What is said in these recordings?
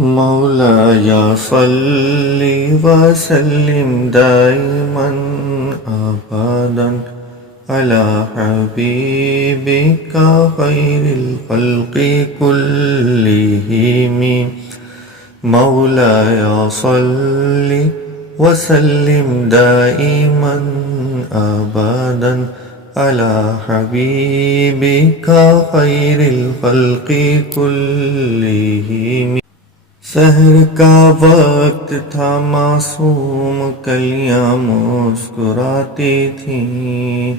مولاي صل وسلم دائما أبدا على حبيبك خير الخلق كلهم. مولاي صل وسلم دائما أبدا على حبيبك خير الخلق كلهم. سحر کا وقت تھا، معصوم کلیاں مسکراتی تھیں،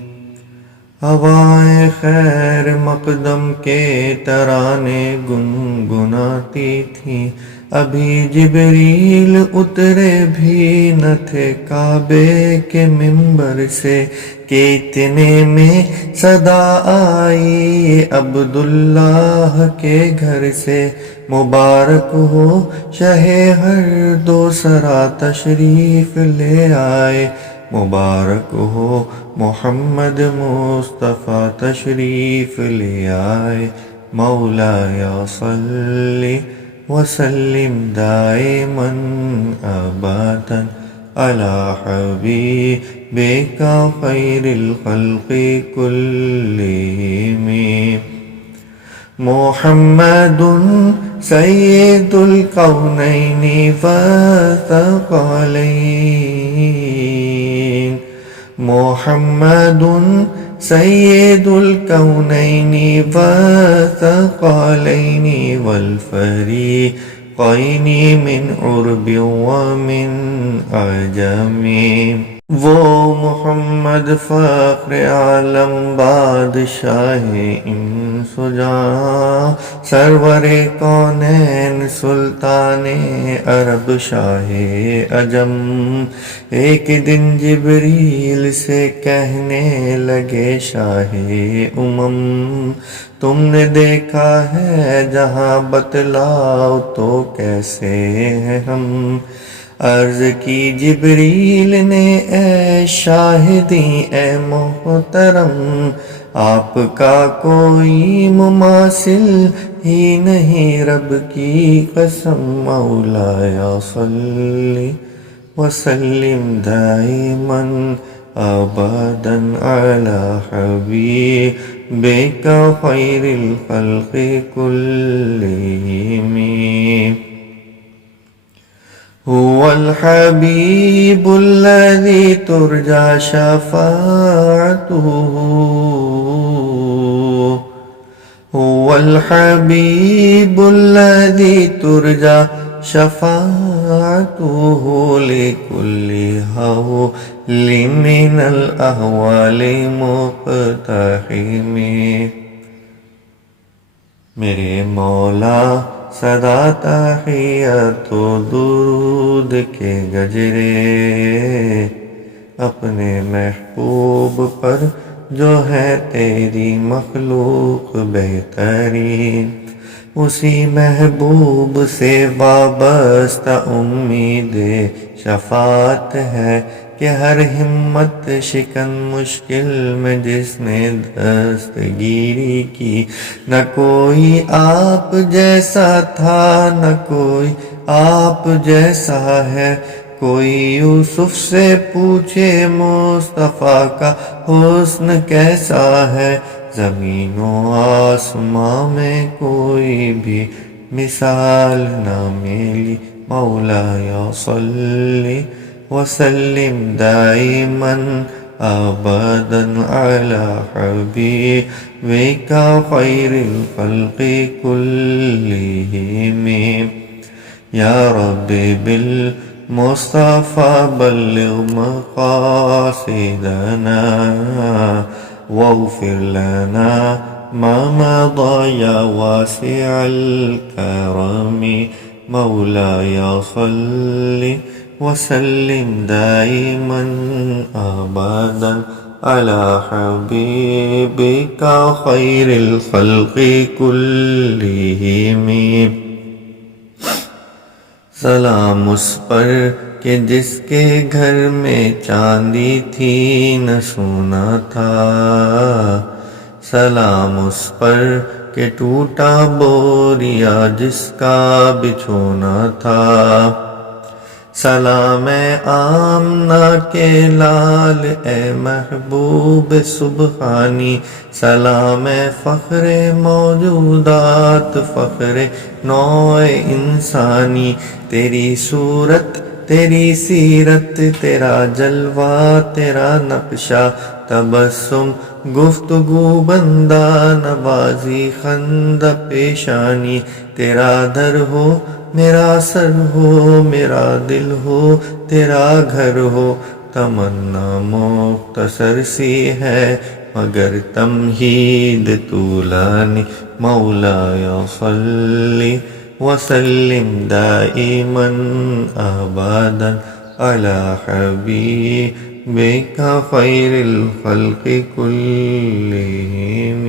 ہوائیں خیر مقدم کے ترانے گنگناتی تھیں. ابھی جبریل اترے بھی نہ تھے کعبے کے منبر سے کہ اتنے میں صدا آئی عبداللہ کے گھر سے. مبارک ہو شہ ہر دو سرا تشریف لے آئے، مبارک ہو محمد مصطفیٰ تشریف لے آئے. مولاي صل وسلم دائما أبدا على حبيبك خير الخلق كلهم. محمد سيد الكونين والثقلين، محمد سيد الكونين والثقلين والفريقين من عرب ومن عجم. وہ محمد فخر عالم بادشاہ انس و جاں، سرور کونین سلطان عرب شاہ عجم. ایک دن جبریل سے کہنے لگے شاہ امم، تم نے دیکھا ہے جہاں بتلاؤ تو کیسے ہیں ہم. عرض کی جبریل نے اے شاہدی اے محترم، آپ کا کوئی مماثل ہی نہیں رب کی قسم. مولاي صل وسلم دائما أبدا على حبيبك خير الخلق كلهم. هو الحبيب الذي ترجى شفاعته، هو الحبيب الذي ترجى شفاعته لكل هول من الأهوال مقتحم. میرے مولا صدا تحیت و درود کے گجرے، اپنے محبوب پر جو ہے تیری مخلوق بہترین. اسی محبوب سے وابستہ امید شفاعت ہے کہ ہر ہمت شکن مشکل میں جس نے دستگیری کی، نہ کوئی آپ جیسا تھا نہ کوئی آپ جیسا ہے. کوئی یوسف سے پوچھے مصطفیٰ کا حسن کیسا ہے، زمین و آسماں میں کوئی بھی مثال نہ ملی. مولاي صل وسلم دائما أبدا على حبيبك خير الخلق كلهم. يا رب بالمصطفى بلغ مقاصدنا واغفر لنا ما مضى يا واسع الكرم. مولاي صل وسلم دائما أبدا على حبيبك خير الخلق كلهم. سلام اس پر کہ جس کے گھر میں چاندی تھی نہ سونا تھا، سلام اس پر کہ ٹوٹا بوریا جس کا بچھونا تھا۔ سلام آمنہ کے لال اے محبوب سبحانی، سلام فخر موجودات فخر نوع انسانی، تیری صورت تیری سیرت تیرا جلوہ تیرا نقشہ، تبسم گفتگو بندہ نوازی خند پیشانی، تیرا در ہو میرا سر ہو میرا دل ہو تیرا گھر ہو، تمنا مختصر سی ہے مگر تمہید طولانی، مولایا صلی وسلم دائما ابدا علی حبیبک خیر الخلق کلہم۔